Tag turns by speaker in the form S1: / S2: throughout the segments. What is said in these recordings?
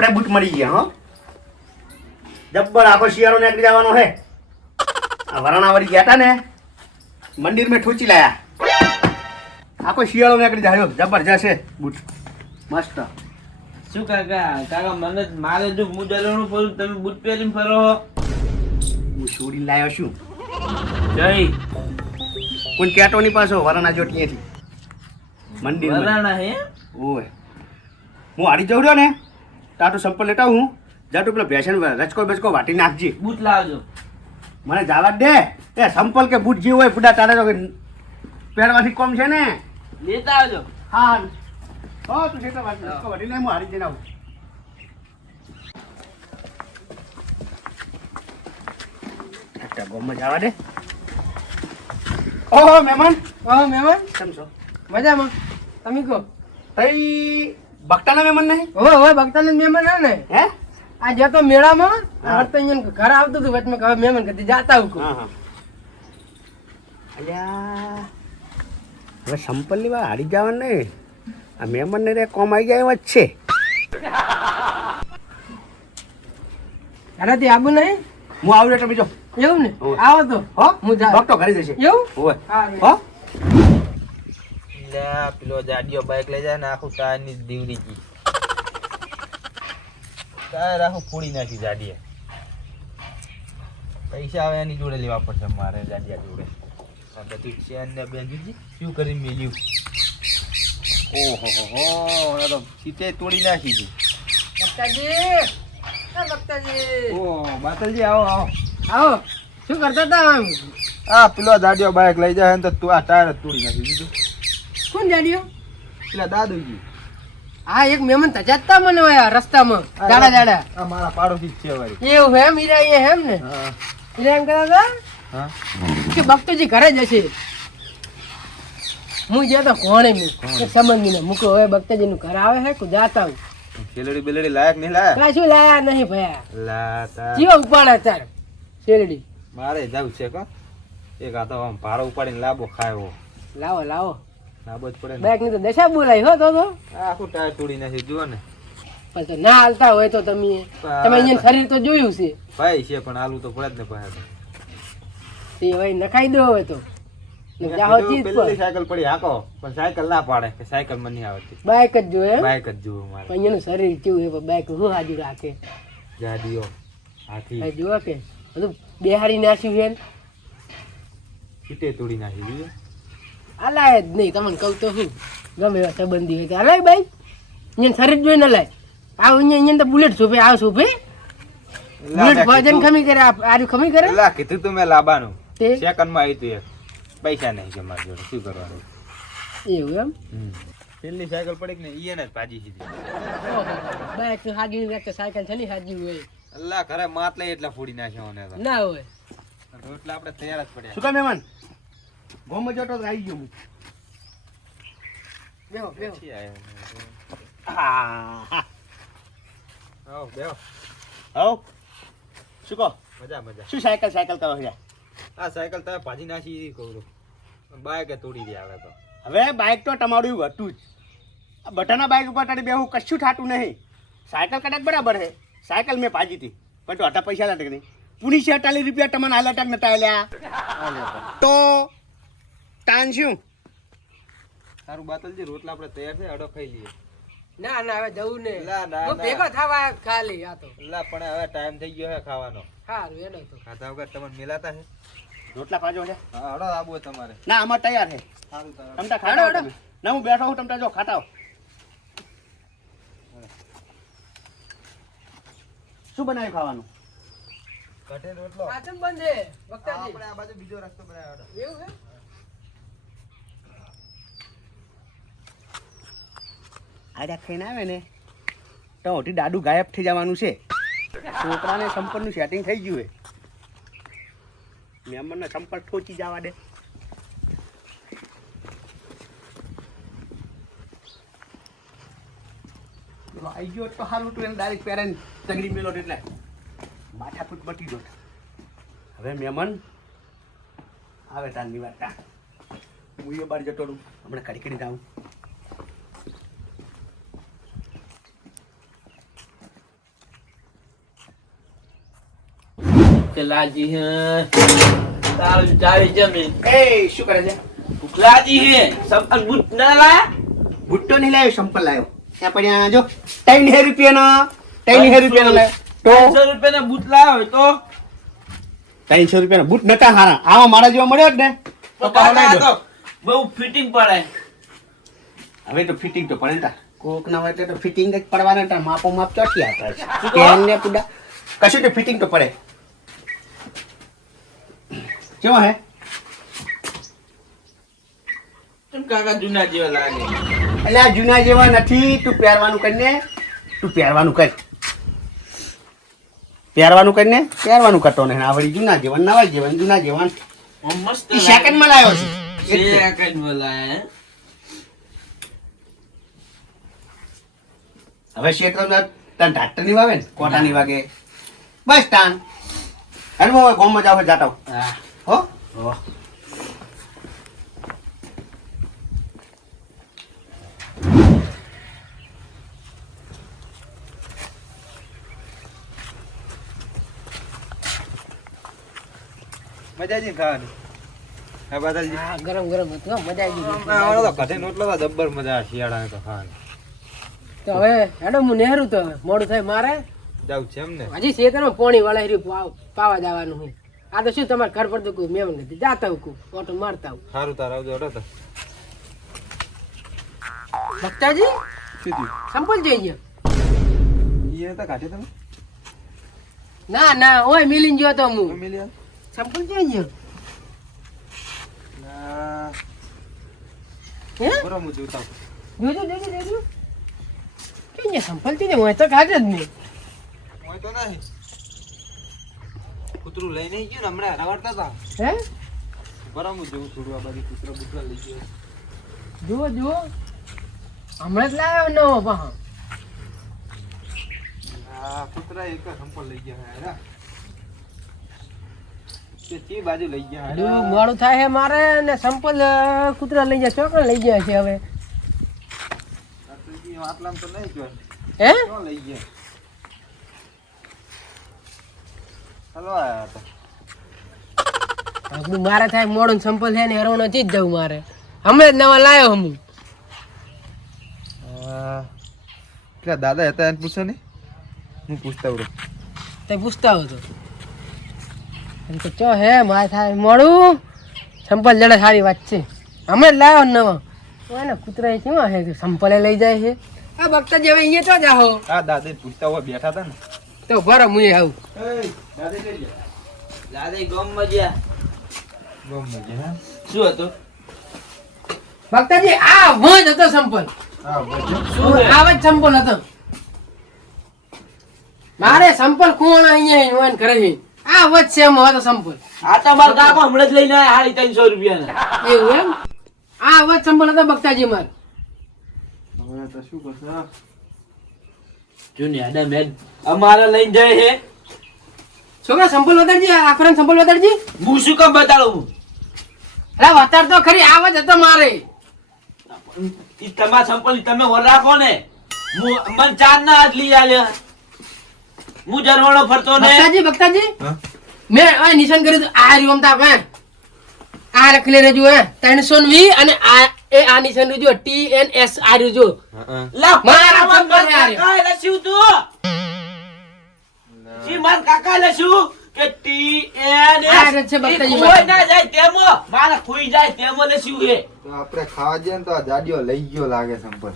S1: મળી ગયા હો. જબ્બર આખો શિયાળો નીકળી જવાનો હે. આ વરાણા વળી ગયા હતા ને. મંદિર મેં ઠોચી લાયા. આખો શિયાળો નીકળી જાય જબરજસ્ત છે બૂટ. મસ્ત.
S2: શું કાકા કાકા મને મારે જો હું ડરવાનું પડું તમે બૂટ પહેરીને ફરો
S1: હું. છોડી લાવ્યો છું.
S2: જય.
S1: કોઈ કેટો ની પાછો વરાણા જોટીએથી મંદિર
S2: વરાણા હે?
S1: ઓય. હું હારી જવડ્યો ને? ટાટો સંપલ લેતા હું જાટુ પેલો ભેસન રચકો બેચકો વાટી નાખજે.
S2: બૂટ લાવજો.
S1: મને જવા દે. એ સંપલ કે બૂટ જે હોય પૂડા તારે તો પહેરવાથી કોમ છે ને?
S2: લેતા આવજો.
S1: હા. તું જેતા વાટી રચકો વાટી હું. હારી જઈને આવું. ગોમમાં જવા દે. ઓહો મહેમાન.
S3: ઓહો મહેમાન.
S1: કેમ છો?
S3: મજામાં. તમે કહો.
S1: તઈ બગટાના મહેમાન નહીં?
S3: હવે હવે ભક્તાનંદ મહેમાન ને?
S1: હે?
S3: આ જતો મેળામાં
S1: હા.
S3: હરતો અહીંયા ઘર આવતું હતું વચમાં કે હવે મહેમાન કદી જાતા હું
S1: અલ્યા હવે સંપલની વાત હારી જવાનું નહીં. આ મહેમાનને રે કોમ આવી જાય એવા જ છે.
S3: ઘરેથી આબુ નહીં?
S1: હું આવું એટલે બીજો.
S3: એવું ને. આવો તો.
S1: હો?
S3: હું જા-
S1: ડોક્ટર ઘરે જશે.
S3: એવું? હોય.
S1: હો?
S2: લે પેલો જાડિયો બાઈક લઈ જાય ને આખું ટાયરની દીવડી ગઈ. ટાયર આખું ફોડી નાખી જાડીએ. પૈસા આવે એની જોડે લેવા પડશે મારે જાડિયા જોડે. આ બધું ચેન ને બેંધીજી શું કરી મેલ્યું? ઓહો હો હો તો સીતે તોડી નાખી છે.
S3: હા,
S2: ઓહ બાતલજી આવો આવો.
S3: આવો શું કરતા હતા?
S2: આ પેલો જાડિયો બાઈક લઈ જાય ને તો તું આ ટાયર તોડી નાખી દીધું.
S3: કોણ જાડ્યો
S2: પેલા દાદુજી.
S3: આ એક મહેમાન તજાતા મને ઓયા રસ્તામાં. જાડા જાડા
S2: આ મારા પાડોશી છે વળી
S3: એવું એમ હીરા એ હેમ ને?
S2: હા.
S3: એમ કહેતા હતા? કે ભક્તજી ઘરે જશે હું જ્યાં તો કોણે મેં સમજ ને મૂકો હવે ભક્તજી નું ઘર આવે હે કુ જાતા હું
S2: શેલડી બેલડી લાયક નહીં લાયા?
S3: કાંઈ શું લાયા નહીં ભયા?
S2: લાતા.
S3: જીવો ઉપાડે તાર. શેરડી.
S2: મારે જવું છે કો. એક આ તો આમ ભારો ઉપાડીને લાબો ખાયો.
S3: લાવો લાવો.
S2: લાંબો જ પડે ને.
S3: ની તો દશા બોલાય હો તો તો.
S2: આખું ટાયર તોડી નાખી જુઓ ને.
S3: પણ ના હાલતા હોય તો તમે. તમે અહીંયા શરીર તો જોયું છે.
S2: ભાઈ છે પણ આલુ તો પડે જ ને પાસે
S3: તે હવે નખાઈ દો હવે તો. ને જાહો ચીજ
S2: પેલી
S3: પર.
S2: સાયકલ પડી હાકો. પણ સાયકલ ના પાડે કે સાયકલ મને નહીં બાઇક
S3: બાઈક જ જોયે
S2: બાઇક જ જુઓ મારે.
S3: અહીંયાનું શરીર કેવું છે બાઇક હું હાજુ રાખે.
S2: ગાડીઓ હાથી.
S3: જુઓ કે બધું બેહારી નાખ્યું છે.
S2: સીટે તોડી નાખી જુઓ.
S3: હલાય જ નહીં તમને કહું તો શું ગમે એવા સંબંધી હોય તો. હલાય ભાઈ અહીંયા શરીર જોઈ ન લાય. આ અહીંયા અહીંયા તો બુલેટ શોભે આવ શોભે. બુલેટ ભજન ખમી કરે આર્યું ખમી કરે?
S2: લા કીધું તું મેં લાબાનું.
S3: તે?
S2: સેકન્ડમાં આવી એક પૈસા નહીં છે મારી જોડે શું કરવાનું?
S3: એવું એમ?
S2: પેલી સાયકલ પડી ને ઈ એને જ ભાજી સીધી
S3: બાઈક તો. હાજી ની તો સાયકલ છે ને હાજી હોય.
S2: અલ્લા ઘરે માત લઈ એટલે ફોડી નાખ્યો ને
S3: ના હોય.
S2: રોટલા આપણે તૈયાર જ પડ્યા.
S1: શું કામ મહેમાન? જતો તો આવી ગયો હું.
S3: બેહો બેહો.
S2: આવો, બેહો.
S1: હવ. શું કહો?
S2: મજા મજા.
S1: શું સાયકલ સાયકલ કરો છે?
S2: આ સાયકલ તમે ભાજી નાખી કહું છું બાઈક તોડી દે આવે તો.
S1: હવે બાઇક તો તમારું હતું જ. આ બધાના બાઇક ઉપર તારી બેહું કશું થાતું નહીં. સાયકલ કદાચ બરાબર છે. સાયકલ મેં ભાજી હતી. પણ તો અઢા પૈસા લાગે નહીં. પુની અટાલી રૂપિયા તમને હાલ અટક નતા આલ્યા. તો તાન
S2: તારું બાતલજી રોટલા આપણે તૈયાર છે અડો ખાઈ લઈએ.
S3: ના ના હવે જવું ને.
S2: ના, ના,
S3: હું ભેગો થવા ખાલી આ તો.
S2: લા પણ હવે ટાઈમ થઈ ગયો છે ખાવાનો.
S3: સારું એનો તો.
S2: ખાધા વગર તમને મિલાતા છે
S1: રોટલા ખાજો છે
S2: હા અડો આબુ તમારે.
S1: ના અમાર તૈયાર છે
S2: સારું તારે.
S1: તમતા ખાતા ના હું બેઠો હું તમતા જો ખાતા શું બનાવ્યું ખાવાનું?
S2: કઠે રોટલો.
S3: પાચન બંધ છે
S2: હા,
S3: વક્તાજી
S2: આપણે આ બાજુ બીજો રસ્તો બનાવ્યો
S3: એવું છે
S1: આર્યા ખાઈને આવે ને, તો ઓટી દાદુ ગાયબ થઈ જવાનું છે. છોકરાને સંપર્કનું સેટિંગ થઈ ગયું હે મેમ્બરને સંપર્ક ઠોચી જવા દે. આવી ગયો તો સારું હતું એને ડાયરેક્ટ પહેરે તગડી મેલો એટલે. માથાકૂટ બટી જોત હવે મહેમાન આવે તારની વાત. હું એ બાર જતો રહું. હમણાં કડી કડી જાઉં.
S4: ભૂખ હે. તારું ચાવી જમીન
S1: એ શું કરે છે?
S4: ભૂખ હે. સંપલ બૂટ ના લાયા?
S1: ભુટ્ટો નહીં લાવ્યો સંપલ લાવ્યો ત્યાં પડ્યા જો ત્રણ હે રૂપિયાનો ત્રણ હે રૂપિયાનો લાવ્યો તો?
S4: ત્રણસો રૂપિયાના બૂટ લાવ્યો હોય તો?
S1: ત્રણસો રૂપિયાનો બૂટ નતા હારા. આવા મારા જેવા મળ્યો જ ને? તો
S4: બહુ ફિટિંગ પડે.
S1: હવે તો ફિટિંગ તો પડે ને તાર. કોક ના હોય તો તો ફિટિંગ જ પડવાના માપો માપ ચોટી આપે છે. કશું તો ફિટિંગ તો પડે. કેવો હે?
S4: કેમ કાકા જૂના જેવા લાગે.
S1: એટલે આ જૂના જેવા નથી. તું પહેરવાનું કરીને તું પહેરવાનું કર. પહેરવાનું કરીને પહેરવાનું કરતો ને આવડી જૂના જેવા નવા જેવા જૂના જેવા.
S4: મસ્ત
S1: ઈ સેકન્ડમાં લાવ્યો છે.
S4: છે સેકન્ડમાં લાયા
S1: હવે ક્ષેત્ર તને ડાક્ટરની વાવે ને? કોટા ની વાગે. બસ તાન. અરે હવે ગોમ જાવ જાતા
S4: હા.
S1: હો?
S4: હો.
S2: મજા આવી ખાવાની? હા બાદલજી
S3: હા ગરમ ગરમ હતું મજા આવી ગઈ.
S2: અમારો તો નોટલો જબ્બર મજા શિયાળા શિયાળાને તો ખાવાની.
S3: તો હવે હેડો હું નેહરું તો મોડું થાય મારે.
S2: જાવું છે એમ ને?
S3: હજી શેતરમાં પોણી વાળા હેરી પાવ- પાવા જવાનું હોય. આ તો શું તમારે ઘર પર તો કોઈ મેમ નથી. જાતા હું કું ઓટો મારતા હું
S2: સારું તાર આવજો ઓટો તો.
S3: ભક્તાજી? સંપલ જઈ ગયા.
S2: એ તો કાઢે તમે?
S3: ના ના ઓય મિલીને ગયો તો હું.
S2: મિલ્યો
S3: સંપલ જઈ ગયો.
S2: ના.
S3: હે?
S2: બરો હું જોતા
S3: જોજો જોજો જોજો. કે ને સંપલથી હું તો કાઢે જ નહીં.
S2: હોય તો નહીં. કૂતરું લઈને ગયું ને હમણાં રવાડતા હતા.
S3: હે?
S2: બરો જોઉં થોડું આ બાજુ કૂતરો બૂતરો લઈ ગયો.
S3: જુઓ જુઓ. હમણાં જ લાવ્યો નવો પાહો
S2: આ કૂતરા એક સંપલ લઈ ગયા હેરા તે બાજુ લઈ ગયા
S3: મોડું થાય છે મારે ને સંપલ કૂતરા લઈ ગયા. ચોકડ લઈ ગયા છે હવે?
S2: આટલા આટલામાં તો નહીં
S3: હે?
S2: લઈ ગયા? હલો આયા હતા
S3: હજુ મારે થાય મોડું સંપલ છે ને હરવણ જ જવું મારે. હમણાં જ નવા લાવ્યો હું.
S2: એટલે દાદા હતા એને પૂછો ને હું પૂછતા ઉડો
S3: તે પૂછતા હતો એમ તો ચો હે મારે થાય મોડું? સંપલ જડે સારી વાત છે. હમણે જ લાવ્યો નવા. નવો એને કૂતરા કેવા હે સંપલે લઈ જાય છે. આ બગતાજી જેવા અહીંયા તો જાહો?
S2: આ દાદા પૂછતા હોય બેઠા હતા ને.
S3: તો ભરા મુય આવું.
S2: દાદા કઈ ગયા
S4: દાદા ગમ મજા
S2: બહુ મજા
S4: શું હતું?
S3: ભક્તાજી આ વજ હતો સંપલ
S2: હા બસ
S4: શું હે?
S3: આવા જ સંપલ હતો. મારે સંપલ કોણ અહીંયા હોય કરે છે આ વચ છે એમ હતો સંપલ
S4: આ તો મારા કાકો હમણાં જ લઈને આવ્યા હાડી ત્રણસો રૂપિયાના.
S3: એવું એમ? આ વચ સંપલ હતો ભક્તાજી મારે.
S2: હવે તો શું કરશે?
S4: જૂની આડા મેં અમારે લઈને જાય હે.
S3: છોકરા સંપલ વધારજી આખરા સંભળ વધારજી.
S4: હું શું કામ બતાડું?
S3: અરે વતાર તો ખરી આવા જ હતો મારે.
S4: ઈ તમારા સંપલ તમે ઓર રાખો ને. હું મન ચાર ના આજ લઈ આલ્યા. હું જરવાણો ફરતો ને.
S3: બક્તાજી
S2: બક્તાજી
S3: મે આ નિશાન કર્યું આ રહ્યું તા આ રખલે રેજો હે. ત્રણસો ને વી અને આ એ આ નિશાન રેજો ટી એન એસ આ રેજો
S4: લા
S3: મારા
S4: મારા
S3: સંપલ ને હાર્યો.
S4: કાકા લસ્યું તું. જી માર કાકા લસ્યું કે ટી એન
S3: આ રે છે બક્તાજી
S4: કોઈ ના જાય તેમો મારા ખોઈ જાય તેમો લસ્યું હે
S2: તો આપણે ખાવા જઈએ તો આ જાડિયો લઈ ગયો લાગે સંપલ.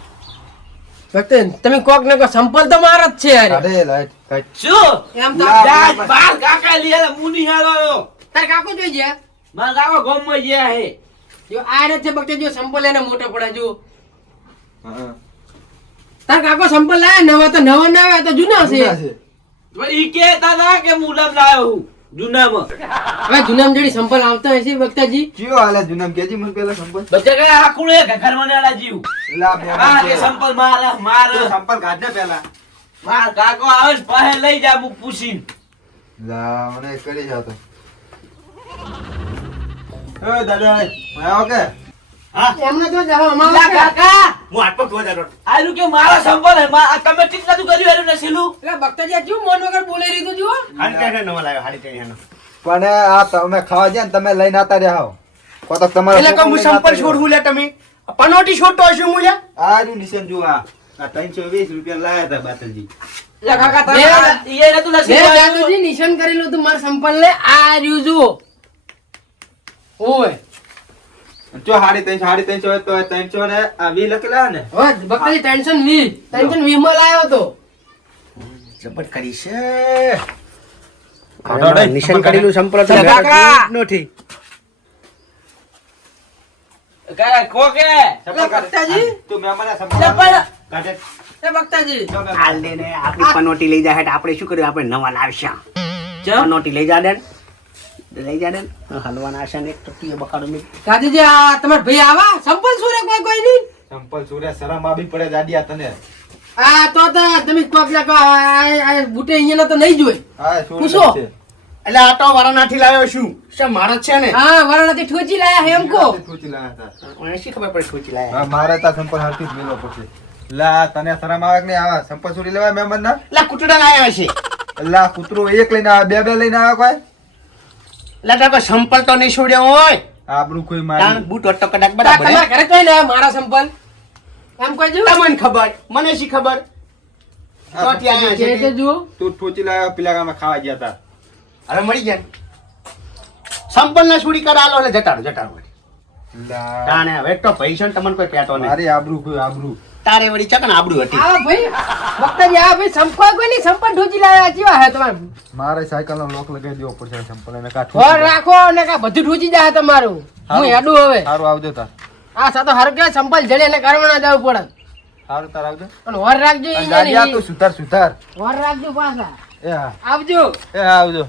S3: ભક્ત તમે કોક ને કો સંપલ તો માર જ છે યાર
S2: અરે લાઈટ
S4: શું?
S3: એમ તો
S4: બાર કાકા લીયા મુની હાલો
S3: તાર કાકો જોઈ ગયા?
S4: મારા ગોમમાં ગયા હે
S3: જો આ રે છે ભક્ત જો સંપલ એને મોટો પડે જો.
S2: હા
S3: તાર કાકો સંપલ લાયા? નવા તો નવા ના આવ્યા તો જૂના છે.
S4: ઈ કહેતા હતા કે મુલામ લાયો હું જૂનામાં.
S3: હવે જૂનામાં જેડી સંપલ આવતા હશે ભક્તાજી?
S2: કયો હાલે જુનામ? કેજી મને પેલા સંપલ.
S4: બચ્ચા કે આ કુણે કે ઘર મને જીવ.
S2: લા
S4: કે સંપલ માર માર.
S2: સંપલ કાઢ ને પેલા
S4: માર કાકો આવે ને પહે લઈ જા હું પૂછીને.
S2: લા મને કરી જાતો. એ દાદા આવો કે
S1: હા?
S3: એમને તો જાઓ અમારા
S4: કાકા!
S1: હું હાથ પગ ધોવા જતો
S4: કે મારા સંપલ હે તમે ઠીક નતું કર્યું એનું નસીલું
S3: એટલે ભક્તજી આ મોન વગર બોલી રહ્યું તું જુઓ.
S1: હાડી ત્રણસો લાવ્યો, હાડી ત્રણસો.
S5: પણ આ તમે ખાવા ગયા ને તમે લઈને આતા રહ્યા હો. કો તો તમારા
S1: એટલે હું સંપલ છોડવું લે તમે. પનોટી છોડતો હશે હું લ્યા
S2: આ રહ્યું નિશાન જુઓ આ આ ત્રણસો વીસ રૂપિયા લાયા હતા બાતલજી
S4: કાકા તમે એ નતું
S3: મેં
S4: નસીલું
S3: કરેલું હતું મારા સંપલ ને આ રહ્યું જુઓ. ઓય.
S2: જો સાડી ત્રણસો સાડી ત્રણસો હોય તો ત્રણસો ને આ વી લખેલા ને.
S3: હવે ભક્તજી ત્રણસો ને વીસ ત્રણસો ને વીસમાં લાવ્યો હતો
S1: જબર કરી છે. નિશાન કરેલું તો મેં
S4: કાકા.
S1: નથી
S4: કાકા
S3: કોકે? ભક્તાજી!
S2: તું સંપલ
S4: પણ
S2: કાઢે.
S3: એ ભક્તાજી.
S1: હાલ દે ને આપણી પનોટી લઈ જાય આપણે શું કર્યું? આપણે નવા લાવશા પનોટી લઈ જા દે ને. લઈ જાડે. હલવાના આશા ને એક બખાડો બકાડો મેં.
S3: દાદુજી આ તમાર ભાઈ આવા? સંપલ સુરે કોઈ કોઈ નહીં?
S2: સંપલ સુરે શરમ આવી પડે આ તને.
S3: આ તો તો તમે કોક કો આ બુટે અહીંયા તો નહીં જોઈ.
S2: હા
S3: પૂછો.
S1: એટલે આ તો વારાણાથી લાવ્યો છું. શું મારો છે ને?
S3: હા વારાણાથી ઠોચી લાયા હે એમ
S2: ઠોચી લાયા હતા.
S1: મને શી ખબર પડે ઠોચી લાયા?
S2: હા, મારે તા સંપલ હાલતી જ મેલો પછી. લા તને શરમ આવે કે નહીં? આવા સંપલ સુરી લેવાય મહેમાન ના
S1: લા કૂતરા લાયા છે
S2: લા કૂતરો એક લઈને આવે બે બે લઈને આવે કોઈ?
S1: એટલે કોઈ સંપલ તો નહીં છોડ્યો હોય.
S2: આબરૂ કોઈ
S1: તાણ
S2: મારી
S1: બૂટ ઓટો તો બરાબર
S3: તમારા ઘરે કઈ લે મારા સંપલ? આમ કોઈ જો
S1: તમને ખબર મને શી ખબર?
S3: કે
S1: છે.
S3: તું
S2: ઠોચી લાવ્યો પેલા ગામમાં ખાવા ગયા હતા
S1: હવે મળી જાય સંપલ ના છોડી કરાલો એટલે જટાડો જટાડો.
S2: લા,
S1: હવે તો પૈસા ને તમને કોઈ કહેતો નહીં.
S2: અરે આબરૂ કોઈ આબરૂ.
S1: તારે વળી ચકન આબડું હતી?
S3: આ ભાઈ વક્તાજી આ ભાઈ સંપલ કોઈ ની સંપલ ઢોજી લાવ્યા જીવા હે તમારે.
S2: મારે સાયકલ નો લોક લગાવી દેવો પડશે સંપલ ને કા
S3: ઓર રાખો ને કા બધું ઢોજી જાય તમારું. હું હેડું હવે.
S2: સારું આવજો તાર.
S3: આ સાતો હારું કે સંપલ જડે ને કરવાના જવું પડે.
S2: સારું તાર આવજો.
S3: અને વર રાખજો ઈ
S2: ને
S3: આ
S2: તો સુધાર સુધાર.
S3: વર રાખજો પાછા.
S2: એ હા.
S3: આવજો.
S2: એ હા આવજો.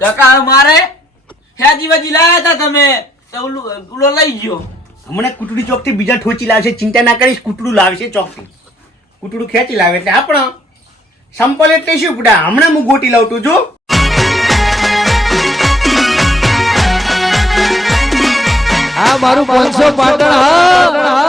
S4: કાકા મારે હેજી વજી લાયા હતા તમે. તો ઉલો લઈ ગયો.
S1: હમણાં કૂટડી ચોકથી બીજા ઠોચી લાવશે. ચિંતા ના કરીશ કૂટડું લાવશે ચોકથી. કૂટડું ખેંચી લાવે એટલે આપણો સંપલ એટલે શું પડા? હમણાં હું ગોટી લાવતું જો.
S6: આ મારું પાંચસો પાટણ હા.